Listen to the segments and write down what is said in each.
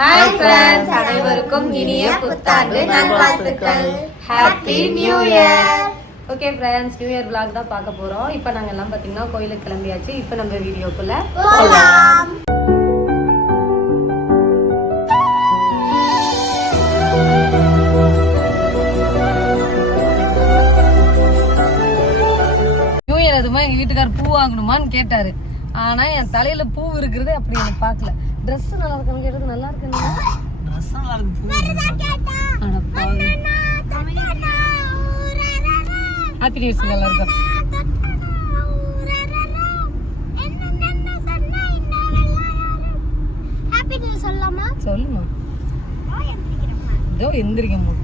Hi friends, அனைவருக்கும் இனிய புத்தாண்டு நல்வாழ்த்துக்கள். Happy new year. Okay friends, new year vlog தான் பார்க்க போறோம். இப்போ நாங்க எல்லாம் பாத்தீங்கன்னா கோயிலுக்கு கிளம்பியாச்சு. இப்போ நம்ம வீடியோக்குள்ள போலாம். நியூ இயர் அதுமா எங்க வீட்டுக்கார் பூ வாங்கணுமான்னு கேட்டாரு. ஆனா என் தலையில பூ இருக்கிறது அப்படி எனக்கு பார்க்கல. ட்ரெஸ் நல்லா இருக்குன்னு கேட்டது நல்லா இருக்குன்னு. ட்ரெஸ் நல்லா இருக்கு. Happy new year. நல்லா இருக்கும். ஹாப்பி நியூ இயர் சொல்லலாமா? சொல்லுமா. இதோ எந்திரிக்கமா.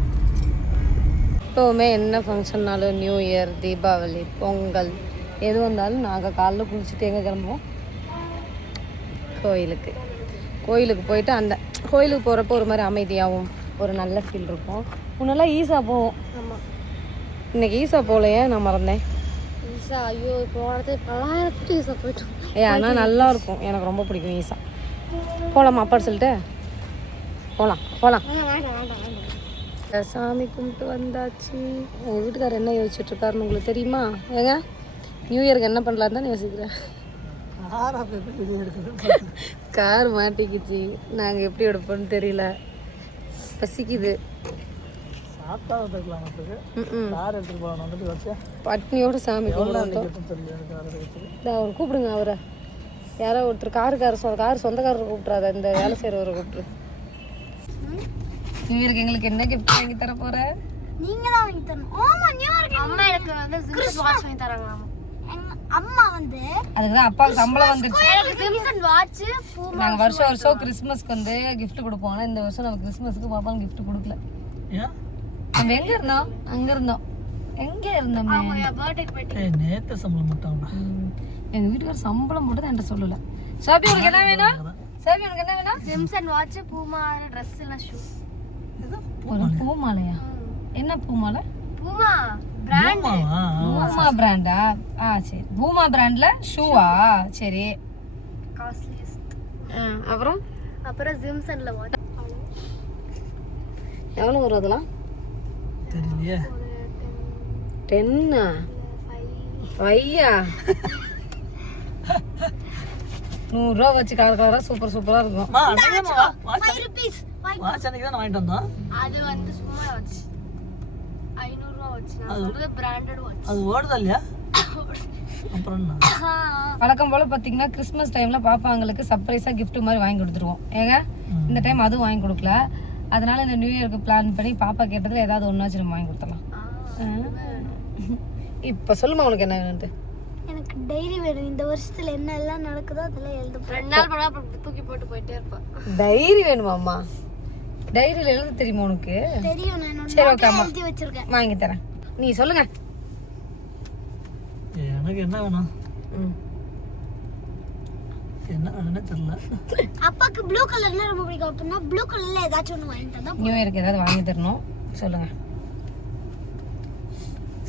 எப்போவுமே என்ன ஃபங்க்ஷன்னாலும் நியூ இயர், தீபாவளி, பொங்கல் எது வந்தாலும் நாங்கள் காலைல குளிச்சுட்டு எங்கே கிளம்புவோம்? கோயிலுக்கு போயிட்டு அந்த கோயிலுக்கு போகிறப்போ ஒரு மாதிரி அமைதியாகவும் ஒரு நல்ல ஃபீல் இருக்கும். முன்னெல்லாம் ஈசா போவோம். ஆமாம், இன்னைக்கு ஈசா போகலையே, நான் மறந்தேன். ஈசா ஐயோ போகிறது பல்லாயிரத்துக்கு ஈசா போயிட்டோம். ஆனால் நல்லா இருக்கும், எனக்கு ரொம்ப பிடிக்கும் ஈசா. போகலாமா அப்பான்னு சொல்லிட்டு? போகலாம். சாமி கும்பிட்டு வந்தாச்சு. உங்கள் வீட்டுக்காரர் என்ன யோசிச்சுட்டு இருக்காருன்னு உங்களுக்கு தெரியுமா? ஏங்க நியூ இயருக்கு என்ன பண்ணலான்னு தான் யோசிக்கிறேன். கார் மாட்டிக்கிச்சு, நாங்கள் எப்படி எடுப்போம்னு தெரியல. பசிக்குது. பட்னியோட சாமி கும்பிடுவோம். அவர் கூப்பிடுங்க, அவரை யாரோ ஒருத்தர் கார் சொந்தக்காரரை கூப்பிட்றாத, இந்த வேலை செய்கிறவரை கூப்பிட்ரு. நியூ இயருக்கு எங்களுக்கு என்ன கிஃப்ட் வாங்கி தர போற? நீங்க தான் வாங்கி தரணும். ஆமா, நியூ இயருக்கு அம்மா எனக்கு வந்து கிறிஸ்மஸ் வாட்ச் வாங்கி தராங்க. அம்மா வந்து அதுக்கு தான் அப்பாவுக்கு சம்பளம் வந்துருச்சு. கிறிஸ்மஸ் வாட்ச் நாங்கள் வருஷம் கிறிஸ்மஸ்க்கு வந்து கிஃப்ட் கொடுப்போம். ஆனால் இந்த வருஷம் நம்ம கிறிஸ்மஸ்க்கு பாப்பாங்க கிஃப்ட் கொடுக்கல. நம்ம எங்க இருந்தோம்? அங்க இருந்தோம். எங்க இருந்தோமே? நேத்து சம்பளம் மட்டும். எங்க வீட்டுக்கார சம்பளம் மட்டும் என்கிட்ட சொல்லல. சாபி உனக்கு என்ன வேணும்? சிம்சன் வாட்ச், பூமா Dress எல்லாம் ஷூ. ஒரு பூமாலையா? என்ன பூமாலை? பூமா பிராண்ட். பூமா பிராண்டா? சரி. பூமா பிராண்ட்ல ஷூவா? சரி. காஸ்ட்லியஸ்ட். அப்புறம் சிம்சன்ல வாட்ச். எவ்வளவு வரும் அதெல்லாம்? தெரியலையே. 10 5 100 வச்சு கலரா சூப்பரா இருக்கும். 5 rupees. வாட்ச் அன்னைக்கு தான் வாங்கிட்டு வந்தோம். அது வந்து சும்மா வாட்ச் 500 ரூபாய் வாட்ச். நான் சொல்றது பிராண்டட் வாட்ச். அது ஓடுதா இல்லையா? அப்புறம் வழக்கம் போல பாத்தீங்கன்னா கிறிஸ்மஸ் டைம்ல பாப்பாங்களுக்கு சர்ப்ரைஸா கிஃப்ட் மாதிரி வாங்கி கொடுத்துருவோம். ஏங்க இந்த டைம் அதுவும் வாங்கி கொடுக்கல. அதனால இந்த நியூ இயருக்கு பிளான் பண்ணி பாப்பா கேட்டதுல ஏதாவது ஒன்னாச்சு நம்ம வாங்கி கொடுத்துடலாம். இப்ப சொல்லுமா உனக்கு என்ன வேணும்ட்டு? எனக்கு டைரி வேணும். இந்த வருஷத்துல என்ன எல்லாம் நடக்குதோ அதெல்லாம் எழுத. 2 நாள் போனா தூக்கி போட்டு போயிட்டே இருப்பேன். டைரி வேணுமாம்மா? டைரியில எழுத தெரியுமா உனக்கு? தெரியும், நான் சரி ஓகே அம்மா எழுதி வச்சிருக்கேன். வாங்கி தரேன். நீ சொல்லுங்க. எனக்கு என்ன வேணும்? என்ன வேணும்னு தெரியல. அப்பாக்கு ப்ளூ கலர்னா ரொம்ப பிடிக்கும். அப்படின்னா ப்ளூ கலர்ல ஏதாச்சும் ஒன்று வாங்கி தந்தா. நியூ இயருக்கு ஏதாவது வாங்கி தரணும். சொல்லுங்க.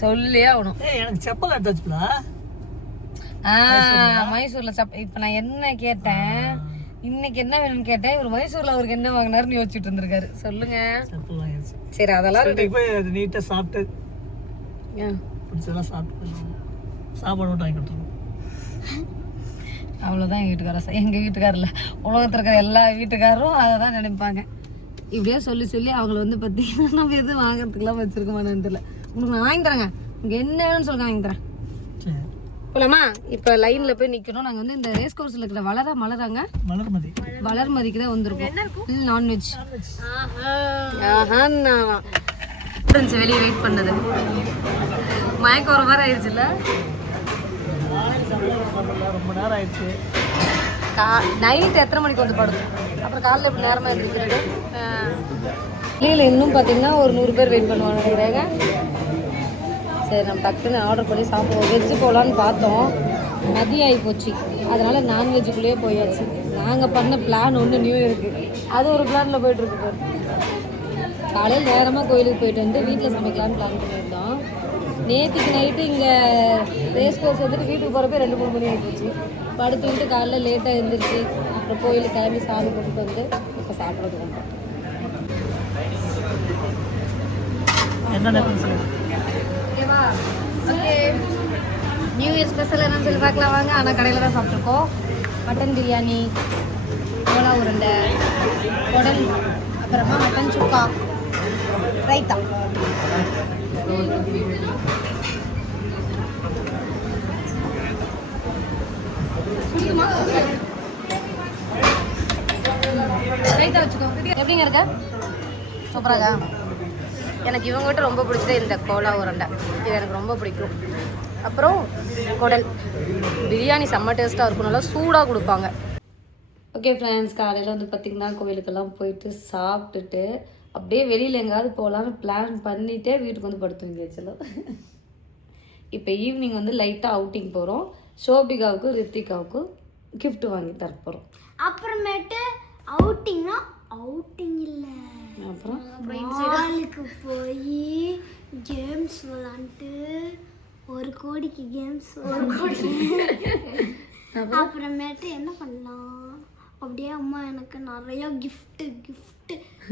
சொல்லியே ஆகணும். எனக்கு செப்பல் எடுத்து வச்சுப்பா. மைசூர்ல இப்ப நான் என்ன கேட்டேன், இன்னைக்கு என்ன வேணும்னு கேட்டேன். இவர் மைசூர்ல அவருக்கு என்ன வாங்கினாருன்னு யோசிச்சுட்டு இருந்திருக்காரு. சொல்லுங்க. செப்பல் வாங்கிடுச்சு. சரி அதெல்லாம் போய் நீட்டா சாப்பிட்டு பிடிச்சதெல்லாம் சாப்பிட்டு சாப்பாடு மட்டும் வாங்கி கொடுத்துருவோம். அவ்வளோதான் எங்கள் வீட்டுக்காரில் உலகத்தில் இருக்கிற எல்லா வீட்டுக்காரரும் அதை தான் நினைப்பாங்க. இப்படியே சொல்லி அவங்கள வந்து பார்த்தீங்கன்னா நம்ம எதுவும் வாங்குறதுக்குலாம் வச்சுருக்கோமான்னு தெரியல. உங்களுக்கு நான் வாங்கி தரேங்க. உங்களுக்கு என்ன வேணும்னு சொல்லுங்க, வாங்கி தரேன். போலாமா? இப்போ லைனில் போய் நிற்கணும். நாங்கள் வந்து இந்த ரேஸ் கோர்ஸில் இருக்கிற வளராங்க வளர்மதிக்கு தான் வந்திருக்கோம். நான்வெஜ். வெளியே வெயிட் பண்ணது மயக்கம் ஒரு மாதிரி ஆயிடுச்சுல்ல. ரொம்ப நேரம் ஆயிடுச்சு. நைட் எத்தனை மணிக்கு வந்து படுது? அப்புறம் காலையில் எப்படி நேரமாக எழுந்திரிக்கிறது? இல்லை இன்னும் பார்த்தீங்கன்னா ஒரு 100 பேர் வெயிட் பண்ணுவாங்க நினைக்கிறாங்க. சரி நம்ம டக்குன்னு ஆர்டர் பண்ணி சாப்பிடுவோம். வெஜ்ஜு போகலான்னு பார்த்தோம், மதியம் ஆகி போச்சு. அதனால் நான்வெஜ்ஜுக்குள்ளேயே போயாச்சு. நாங்கள் பண்ண பிளான் ஒன்று நியூ இயருக்கு, அது ஒரு பிளானில் போயிட்டுருக்கு. காலையில் நேரமாக கோயிலுக்கு போயிட்டு வந்து வீட்டில் சமைக்கலான்னு பிளான் பண்ணியிருந்தோம். நேற்றுக்கு நைட்டு இங்கே ரேஸ் கோர்ஸ் வந்துட்டு வீட்டுக்கு போகிறப்ப 2-3 மணி ஆகிடுச்சு. படுத்துக்கிட்டு காலையில் லேட்டாக எழுந்திரிச்சு அப்புறம் கோயிலுக்கு கிளம்பி சாமி கும்பிட்டு வந்து இப்போ சாப்பிட்றதுக்கு வந்துடும். என்னென்ன சொல்லு. ஓகேவா? ஓகே, நியூ இயர் ஸ்பெஷல் என்னன்னு சொல்லி பார்க்கலாம் வாங்க. ஆனால் கடையில் தான் சாப்பிட்ருக்கோம். மட்டன் பிரியாணி, கோலா உருண்டை, குடல், அப்புறமா மட்டன் சுக்கா, ரைத்தா. ரைத்தா வச்சுக்கோ. எப்படிங்க இருக்க? சூப்பராக. எனக்கு இவங்க கிட்ட ரொம்ப பிடிச்சது இந்த கோலா உருண்டை, இது எனக்கு ரொம்ப பிடிக்கும். அப்புறம் குடல் பிரியாணி செம்ம டேஸ்ட்டாக இருக்கும், நல்லா சூடாக கொடுப்பாங்க. ஓகே ஃப்ரெண்ட்ஸ், காலையில் வந்து பார்த்திங்கன்னா கோவிலுக்கெல்லாம் போயிட்டு சாப்பிட்டுட்டு அப்படியே வெளியில் எங்கேயாவது போகலான்னு பிளான் பண்ணிவிட்டே வீட்டுக்கு வந்து படுத்துவீங்க ஆக்சுவலாக. இப்போ ஈவினிங் வந்து லைட்டாக அவுட்டிங் போகிறோம். ஷோபிகாவுக்கும் ரித்திகாவுக்கும் கிஃப்ட் வாங்கி தர போகிறோம். அப்புறமேட்டு அவுட்டிங்னா அவுட்டிங் இல்லை, அப்புறம் மாலுக்கு போய் கேம்ஸ் விளாண்டுட்டு 1 கோடிக்கு கேம்ஸ், 1 கோடி. அப்புறமேட்டு என்ன பண்ணலாம், அப்படியே அம்மா எனக்கு நிறைய கிஃப்ட்டு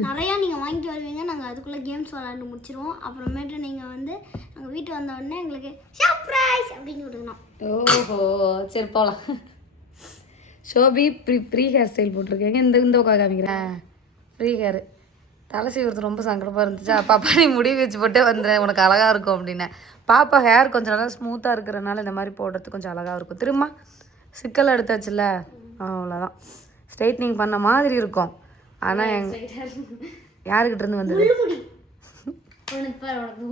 நிறையா நீங்கள் வாங்கிட்டு வருவீங்க, நாங்கள் அதுக்குள்ளே கேம்ஸ் விளாண்டு முடிச்சிடுவோம். அப்புறமேட்டு நீங்கள் வந்து நாங்கள் வீட்டு வந்த உடனே எங்களுக்கு சர்ப்ரைஸ் அப்படின்னு விடுங்கண்ணா. ஓஹோ, சரி போகலாம். ஷோபி ப்ரீ ஹேர் ஸ்டைல் போட்டிருக்கேங்க. இந்த உட்காந்து காமிக்கிறேன். ஃப்ரீ ஹேரு தலை செய்வது ரொம்ப சங்கடமாக இருந்துச்சா, பாப்பா நீ முடி வச்சு போட்டே வந்துடுறேன், உனக்கு அழகாக இருக்கும் அப்படின்னேன். பாப்பா ஹேர் கொஞ்சம் நல்லா ஸ்மூத்தாக இருக்கிறனால இந்த மாதிரி போடுறதுக்கு கொஞ்சம் அழகாக இருக்கும். திரும்ப சிக்கல் எடுத்தாச்சுல்ல, அவ்வளோதான். ஸ்ட்ரைட்னிங் பண்ண மாதிரி இருக்கும். ஆனால் யாருக்கிட்ட இருந்து வந்தது?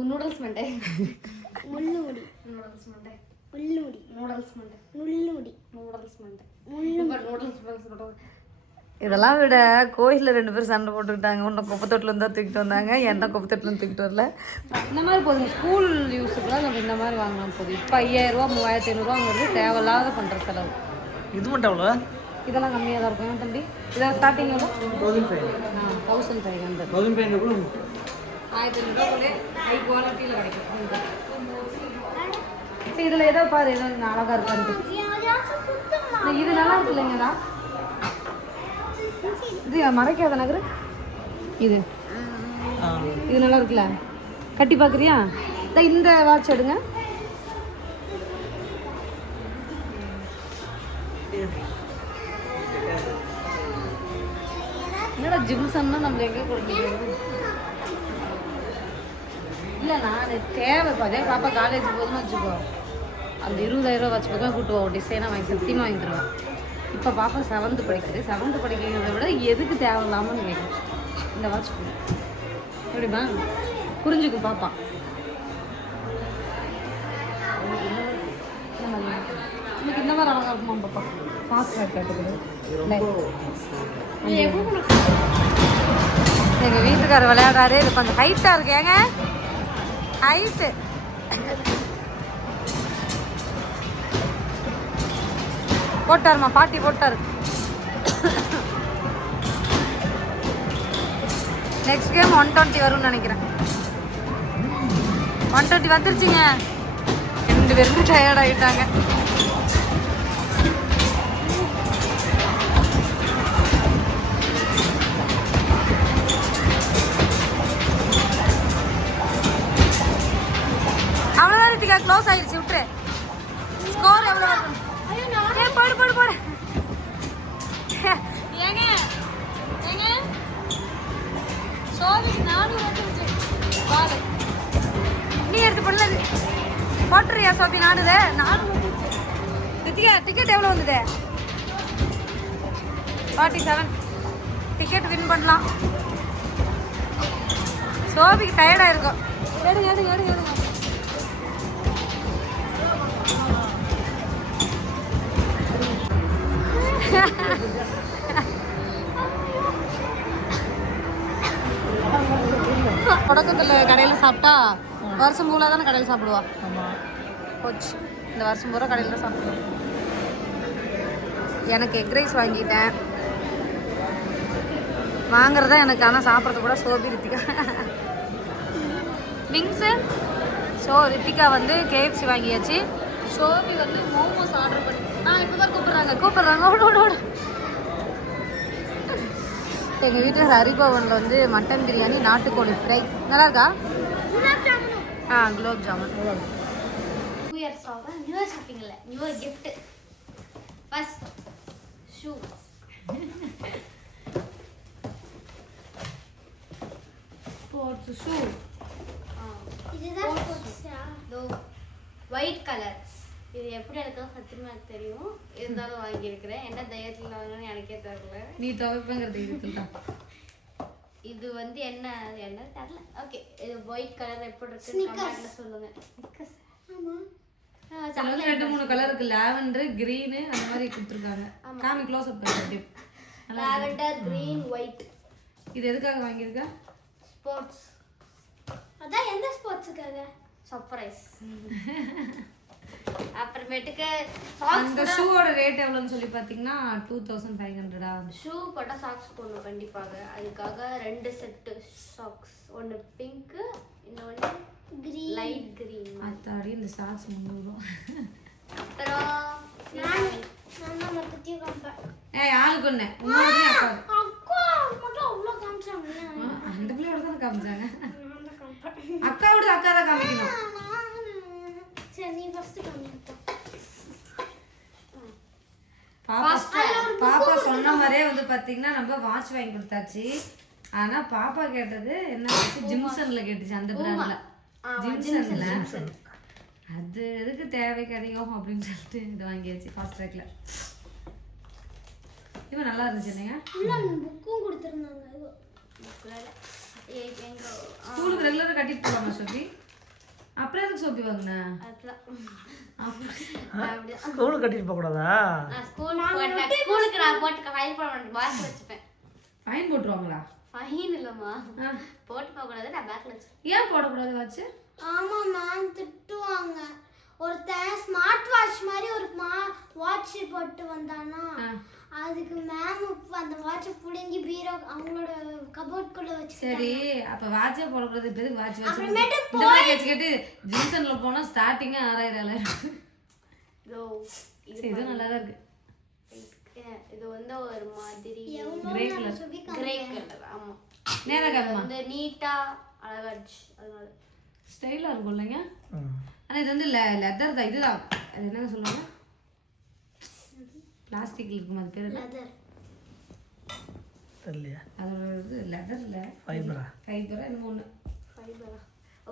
நூடுல்ஸ் மண்டை, முள்ளுமுடி, நூடுல்ஸ் மண்டை, முள்ளுமுடி, நூடுல்ஸ் மண்டை, முள்ளுமுடி, நூடுல்ஸ் மண்டை, நூடுல்ஸ். இதெல்லாம் விட கோயிலில் 2 பேர் சண்டை போட்டுக்கிட்டாங்க. உன்னை குப்பத்தொட்டிலேருந்து தான் தூக்கிட்டு வந்தாங்க, என்ன குப்பத்தொட்டிலேருந்து தூக்கிட்டு வரல. இந்த மாதிரி போதும், ஸ்கூல் யூஸுக்குலாம் நம்ம இந்த மாதிரி வாங்கினா போதும். இப்போ 5000 3500 தேவையில்லாத பண்ணுற செலவு. இது மட்டும் எவ்வளோ? இதெல்லாம் கம்மியாக தான் இருக்கும் தம்பி. இதெல்லாம் ஸ்டார்டிங் எவ்வளோ? 1500. 1500. 1500 கூட 1500 ஹை குவாலிட்டியில் கிடைக்கும். சரி, இதில் ஏதோ பாரு, ஏதோ அழகாக இருக்கான்னு. இது நல்லா இருக்கு இல்லைங்கடா, இது மறைக்காத நகரு. இது நல்லா இருக்குல்ல, கட்டி பார்க்குறியா? இந்த வாட்ச் எடுங்க. என்னடா ஜிம்சன்னா நம்மள எங்கே கொடுக்க இல்லை, நான் தேவை அதே பாப்பா காலேஜ் போதுன்னு வச்சுக்கோ, அந்த 20000 வச்சு பக்கம் கூட்டுவோம், டிசைனாக வாங்கி சத்தியமாக வாங்கி தருவேன். இப்போ பாப்பா 7th படிக்குது. 7th படிக்கிறத விட எதுக்கு தேவையில்லாமல் கேட்கும். இந்த வாட்ச் எப்படிமா புரிஞ்சுக்கும் பாப்பா. இன்னைக்கு இந்த மாதிரி அழகாக இருக்குமா பாப்பா? ஃபாஸ்ட் ட்ராக் கேட்டுக்குது. எங்கள் வீட்டுக்காரர் விளையாடுறாரு. இது கொஞ்சம் ஹைட்டாக இருக்கு. ஏங்க ஹைட்டு போட்டாருமா, பாட்டி போட்டாரு. நெக்ஸ்ட் கேம் 120 வரும்னு நினைக்கிறேன். 120 வந்துருச்சுங்க. 2 பேருமே டயர்ட் ஆகிட்டாங்க. அவ்வளோதான் ரித்திகா, க்ளோஸ் ஆயிடுச்சு. விட்டுரு. ஸ்கோர் எவ்வளோ வரும்? போடு. ஏங்க சோபி 4 வந்துருச்சு. பாரு நீ எடுத்து பண்ணது போட்டுறியா சோபி? 4 வந்துருச்சு. ரித்திகா டிக்கெட் எவ்வளோ வந்தது? 47 டிக்கெட் வின் பண்ணலாம். சோபிக்கு டயர்டாக இருக்கும். எடுங்க. தொடக்கத்தில் கடையில் சாப்பிட்டா வருஷம் பூரா தானே கடையில் சாப்பிடுவா. போச்சு, இந்த வருஷம் பூரா கடையில் தான் சாப்பிடுவோம். எனக்கு எக் ரைஸ் வாங்கிட்டேன். வாங்குறதா எனக்கு, ஆனால் சாப்பிட்றது கூட சோபி ரித்திகா விங்ஸு. ரித்திகா வந்து KFC வாங்கியாச்சு. சோபி வந்து மோமோஸ் ஆர்டர் பண்ணி இப்போ தான் கூப்பிட்றாங்க. ஓடு எங்கள் வீட்டில் ஹரிபவனில் வந்து மட்டன் பிரியாணி நாட்டுக்கோழி ஃப்ரை நல்லா இருக்கா? Gulab jamun new year new year shopping இல்லை, new year gift. First shoe. Sports shoe. இதுதான் ஸ்போர்ட்ஸா? தோ ஒயிட் கலர். இது எப்படி எடுக்க சத்தியமா எனக்கு தெரியும், இருந்தாலும் வாங்கியிருக்கிறேன். என்ன தைரியத்தில் வாங்கணும்னு எனக்கே தெரியல. நீ துவைப்பங்கிறது இருக்குல்ல. இது வந்து என்ன தெரியல. ஓகே, இது ஒயிட் கலர் எப்படி இருக்கு கமெண்ட்ல சொல்லுங்க. ஆமா. சில வந்து 2-3 கலர் இருக்கு. லாவெண்டர், கிரீன் அந்த மாதிரி கொடுத்துருக்காங்க. காமி க்ளோஸ் அப் பண்ணி. Lavender, green, white. இது எதுக்காக வாங்கியிருக்க? ஸ்போர்ட்ஸ். அதான் எந்த ஸ்போர்ட்ஸ்க்காக? சர்ப்ரைஸ். அப்புறமேட்டுக்கு அந்த ஷூவோட ரேட் எவ்வளோன்னு சொல்லி பார்த்தீங்கன்னா 2500. ஷூ போட்டால் சாக்ஸ் போடணும் கண்டிப்பாக. அதுக்காக 2 செட்டு சாக்ஸ், ஒன்று பிங்க், இன்னொன்று கிரீன், லைட் கிரீன். அத்தாடி இந்த சாக்ஸ் 300. அப்புறம் நான் மொத்தத்தையும் காமிப்பேன். ஆளுக்கு ஒன்று உன்னோட அக்கா மட்டும் அவ்வளோ காமிச்சாங்க. அந்த பிள்ளையோட தான் காமிச்சாங்க. அக்காவோட அக்கா தான் காமிக்கணும். சரி, நீ ஃபர்ஸ்ட் காமி. பாப்பா சொன்ன மாதிரியே வந்து பார்த்தீங்கன்னா நம்ம வாட்ச் வாங்கி கொடுத்தாச்சு. ஆனால் பாப்பா கேட்டது என்ன, ஜிம்சனில் கேட்டுச்சு. அந்த பிராண்டில் ஜிம்சனில். அது எதுக்கு தேவைக்கு அதிகம் அப்படின்னு சொல்லிட்டு இதை வாங்கியாச்சு ஃபாஸ்ட் ட்ராக்ல. இவன் நல்லா இருந்துச்சு இல்லைங்க. புக்கும் கொடுத்துருந்தாங்க. ஸ்கூலுக்கு ரெகுலராக கட்டிட்டு போவாங்க சோபி. அப்புறம் எதுக்கு சோபி வாங்கின? ஸ்கூலுக்கு கட்டிட்டு போகக்கூடாதா? ஸ்கூலுக்கு நான் போட்டு ஃபைல் பண்ண பேக்ல வச்சுப்பேன். ஃபைன் போட்டுருவாங்களா? ஃபைன் இல்லம்மா, போட்டு போக கூடாது, நான் பேக்ல வச்சுப்பேன். ஏன் போடக்கூடாது வாட்ச்? ஆமா மேம் திட்டுவாங்க. ஒருத்தன் ஸ்மார்ட் வாட்ச் மாதிரி ஒரு வாட்ச் போட்டு வந்தானா, அதுக்கு மேம் அந்த வாட்சை புடுங்கி பீரோ அவங்களோட கபோர்ட் குள்ள வச்சு. சரி, அப்ப வாட்சே போடக்கூடாது. இப்போ எதுக்கு வாட்ச் வச்சு? இந்த மாதிரி கேட்டு ஜிம்சன்ல போனா ஸ்டார்டிங்கே 6000. இது நல்லா தான் இருக்கு. இது வந்து ஒரு மாதிரி கிரே கலர். Grey colour. ஆமா, நேரா காட்டுமா. வந்து நீட்டா அழகா இருந்துச்சு. அதனால ஸ்டைலா இருக்கும் இல்லைங்க. ஆனா இது வந்து லெதர் தான். இதுதான் அது என்ன சொல்லுவாங்க, பிளாஸ்டிக்ல இருக்கும். அது பேர் லெதர் தெரியலையா? அதோட இது லெதர்ல ஃபைபரா என்னமோ ஒன்று. ஃபைபரா.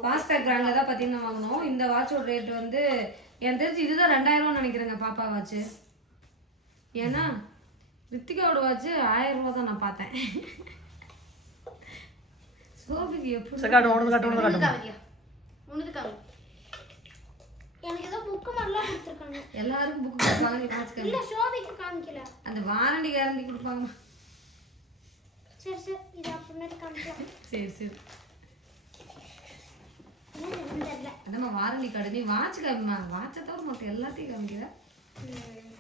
ஃபாஸ்டாக் பிராண்டில் தான் பார்த்தீங்கன்னா வாங்கினோம். இந்த வாட்சோட ரேட் வந்து எனக்கு தெரிஞ்சு இதுதான் 2000 நினைக்கிறேங்க பாப்பா வாட்ச். ஏன்னா ரித்திகாவோட வாட்ச் 1000 ரூபா தான் நான் பார்த்தேன். சோபிக்கு எப்படி எனக்கு ஏதோ புக் மாதிரிலாம் கொடுத்துருக்காங்க. எல்லாருக்கும் புக் கொடுப்பாங்க. நீ வாட்ச் இல்ல ஷோபிக்கு காமிக்கல. அந்த வாரண்டி கேரண்டி கொடுப்பாங்க. சரி சரி, இது அப்புறமேட்டு காமிக்கலாம். சரி சரி, என்ன தெரியல. அதான் வாரண்டி கார்டு. நீ வாட்ச் காமிமா, வாட்சை தவிர மொத்தம் எல்லாத்தையும் காமிக்கிற.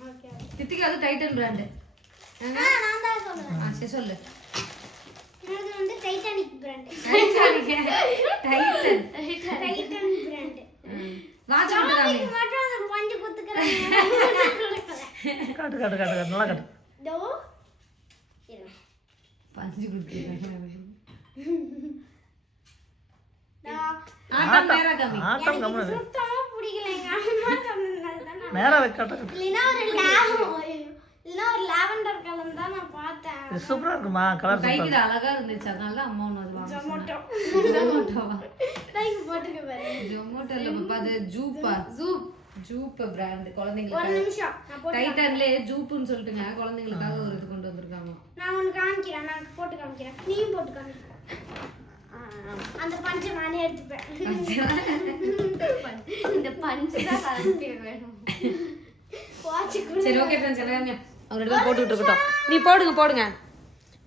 ஓகே, ரித்திகா அது டைட்டன் பிராண்டு. நான் தான் சொல்லுவேன். சரி சொல்லு. இது வந்து Titanic brand. Titan brand. Watch மட்டும் காமி. மட்டும் அந்த பஞ்சு குத்துக்கறாங்க. காட்டு காட்டு காட்டு காட்டு நல்லா காட்டு. தோ இருங்க, பஞ்சு குத்துறாங்க. ஆட்டம் நேரா காமி. ஆட்டம் கம்மி. சுத்தமா பிடிக்கலங்க. அம்மா சொன்னதுனால தான் நான் நேரா வைக்காட்ட. இல்லனா ஒரு லாவெண்டர் கலர் தான் நான் பார்த்தேன். இது சூப்பரா இருக்குமா? கலர் கைக்கு அழகா இருந்துச்சு. அதனால தான் அம்மா ஒன்று அது வாங்க. ஜொமேட்டோவா டைம் போட்டுக்க பாரு. ஜொமேட்டோ இல்ல பாப்பா, அது ஜூப் பிராண்ட். ஒரு குழந்தைங்களுக்கு நிமிஷம் நான் போட்டு டைட்டன்லயே ஜூப்னு சொல்லிட்டுங்க குழந்தைங்களுக்காக ஒரு இது கொண்டு வந்திருக்காங்க. நான் உனக்கு காமிக்கிறேன். நான் போட்டு காமிக்கிறேன், நீயும் போட்டு காமி. அந்த பஞ்சை நானே எடுத்துப்பேன். இந்த பஞ்சு தான் கலப்பிக்க வேணும். சரி ஓகே ஃப்ரெண்ட்ஸ், எல்லாமே அவங்கள்ட்ட தான் போட்டுக்கிட்டு இருக்கட்டும். நீ போடுங்க.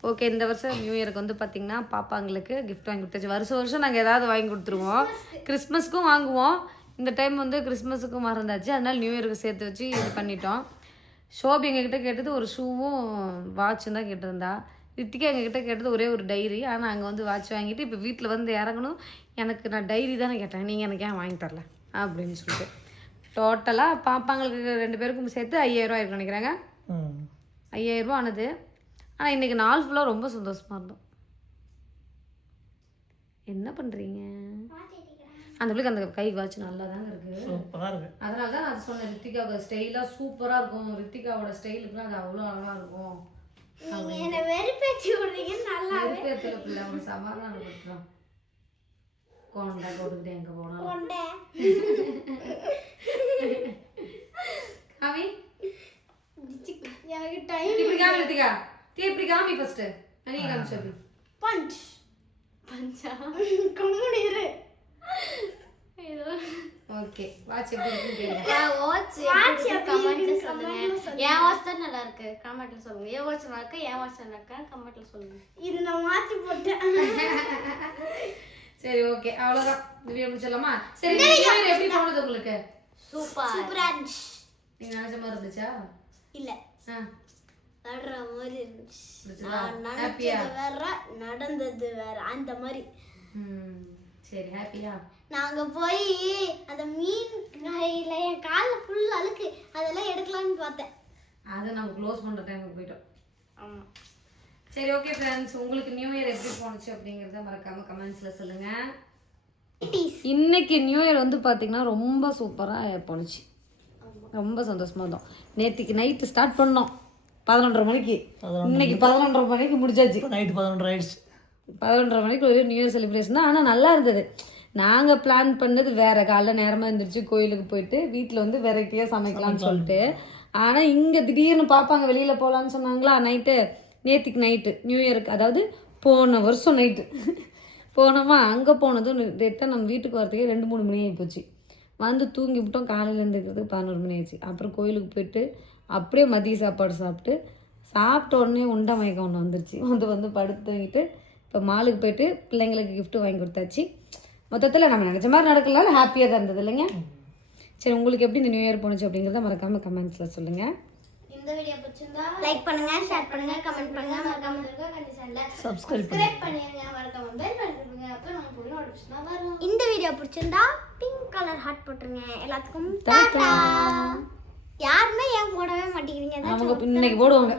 ஓகே, இந்த வருஷம் நியூ இயருக்கு வந்து பார்த்தீங்கன்னா பாப்பாங்களுக்கு கிஃப்ட் வாங்கி கொடுத்தாச்சு. வருஷம் நாங்கள் ஏதாவது வாங்கி கொடுத்துருவோம். கிறிஸ்மஸ்க்கும் வாங்குவோம். இந்த டைம் வந்து கிறிஸ்மஸுக்கும் மறந்தாச்சு. அதனால் நியூ இயருக்கு சேர்த்து வச்சு இது பண்ணிட்டோம். ஷோபி எங்ககிட்ட கேட்டது ஒரு ஷூவும் வாட்சும் தான் கேட்டிருந்தா. ரித்திகா எங்ககிட்ட கேட்டது ஒரே ஒரு டைரி. ஆனால் அங்கே வந்து வாட்ச் வாங்கிட்டு இப்போ வீட்டில் வந்து இறங்கணும். நான் டைரி தானே கேட்டேன், நீங்கள் எனக்கு ஏன் வாங்கி தரல அப்படின்னு சொல்லிட்டு டோட்டலாக பாப்பாங்களுக்கு 2 பேருக்கும் சேர்த்து 5000 ரூபா இருக்குன்னு நினைக்கிறாங்க. 5000 ரூபா ஆனது. ஆனால் இன்றைக்கி நாள் ஃபுல்லாக ரொம்ப சந்தோஷமாக இருந்தோம். என்ன பண்ணுறீங்க? அந்த பிள்ளைக்கு அந்த கை வாட்ச் நல்லா தாங்க இருக்குது. சூப்பராக இருக்கு. அதனால தான் நான் சொன்னேன் ரித்திகாவோட ஸ்டைலாக சூப்பராக இருக்கும். ரித்திகாவோட ஸ்டைலுக்குலாம் அது அவ்வளோ அழகாக இருக்கும். என்ன வெறுப்பேற்றி விடுறீங்க. நல்லா வெறுப்பேற்றில் பிள்ளை அவங்க சமாதானப்படுத்துகிறோம். கொண்டை போட்டுக்கிட்டே எங்கே போனோம் கொண்டே காமி எனக்கு டைம் இப்படி காமி ரித்திகா இப்படி காமி ஃபஸ்ட்டு நீ காமிச்சு அப்படி பஞ்ச் கம்முனிரு. ஓகே வாட்ச் எப்படி இருக்குன்னு கேளுங்க. வாட்ச் கமெண்ட்ல சொல்லுங்க. என் வாட்ச் தான் நல்லா இருக்கு கமெண்ட்ல சொல்லுங்க. என் வாட்ச் நல்லா இருக்கு என் வாட்ச் நல்லா இருக்கா கமெண்ட்ல சொல்லுங்க. இது நான் மாத்தி போட்டேன். சரி ஓகே அவ்வளோதான். இந்த வீடியோ முடிச்சிடலாமா? சரி நியூ எப்படி போனது உங்களுக்கு? சூப்பரா இருந்துச்சு. நீங்க நினைச்ச மாதிரி இருந்துச்சா? இல்ல நடுற மாதிரி இருந்துச்சு. நினைச்சது வேற நடந்தது வேற அந்த மாதிரி. சரி ஹாப்பியா? நாங்க போய் அந்த மீன் கையில என் காலில் ஃபுல் அழுக்கு அதெல்லாம் எடுக்கலாம்னு பார்த்தேன். அதை நம்ம க்ளோஸ் பண்ணுற டைமுக்கு போயிட்டோம். ஆமாம். சரி ஓகே ஃப்ரெண்ட்ஸ், உங்களுக்கு நியூ இயர் எப்படி போணுச்சு அப்படிங்கிறத மறக்காமல் கமெண்ட்ஸில் சொல்லுங்கள். இன்னைக்கு நியூ இயர் வந்து பார்த்திங்கன்னா ரொம்ப சூப்பராக போணுச்சு. ரொம்ப சந்தோஷமாக இருந்தோம். நேற்றுக்கு நைட்டு ஸ்டார்ட் பண்ணோம் 11:30 மணிக்கு. இன்னைக்கு 11:30 மணிக்கு முடிச்சாச்சு. நைட்டு 11:30 ஆயிடுச்சு. 11:30 மணிக்கு ஒரு நியூ இயர் செலிப்ரேஷன் தான். ஆனால் நல்லா இருந்தது. நாங்கள் பிளான் பண்ணது வேறு. காலைல நேரமாக எழுந்திரிச்சு கோயிலுக்கு போயிட்டு வீட்டில் வந்து வெரைட்டியாக சமைக்கலாம்னு சொல்லிட்டு. ஆனால் இங்கே திடீர்னு பார்ப்பாங்க வெளியில் போகலான்னு சொன்னாங்களா நேற்றுக்கு நைட்டு நியூ இயருக்கு, அதாவது போன வருஷம் நைட்டு போனோமா. அங்கே போனதும் டேட்டாக நம்ம வீட்டுக்கு வரதுக்கே 2-3 மணி ஆகி போச்சு. வந்து தூங்கி விட்டோம். காலையில் எழுந்துக்கிறதுக்கு 11 மணி ஆயிடுச்சு. அப்புறம் கோயிலுக்கு போயிட்டு அப்படியே மதிய சாப்பாடு சாப்பிட்ட உடனே உண்டை மயக்கம் ஒன்று வந்துருச்சு. வந்து படுத்து தூங்கிட்டு இப்போ மாலுக்கு போயிட்டு பிள்ளைங்களுக்கு கிஃப்ட்டு வாங்கி கொடுத்தாச்சு. மொத்தத்தில் நம்ம நினச்ச மாதிரி நடக்கல, ஹாப்பியாக தான் இருந்தது இல்லைங்க? சரி உங்களுக்கு எப்படி இந்த நியூ இயர் போணுச்சு அப்படிங்கிறத மறக்காமல் கமெண்ட்ஸில் சொல்லுங்கள். இந்த வீடியோ பிடிச்சிருந்தா லைக் பண்ணுங்க, ஷேர் பண்ணுங்க, கமெண்ட் பண்ணுங்க, மறக்காம சேனலை சப்ஸ்கிரைப் பண்ணிருங்க, மறக்காம பெல் பட்டன் பண்ணுங்க. அப்ப நமக்கு ஒரு நோட்டிஃபிகேஷன் வரும். இந்த வீடியோ பிடிச்சிருந்தா பிங்க் கலர் ஹார்ட் போட்டுருங்க. எல்லாத்துக்கும் டாடா. யாருமே ஏன் போடவே மாட்டேங்கிறீங்க? அவங்க இன்னைக்கு போடுவாங்க.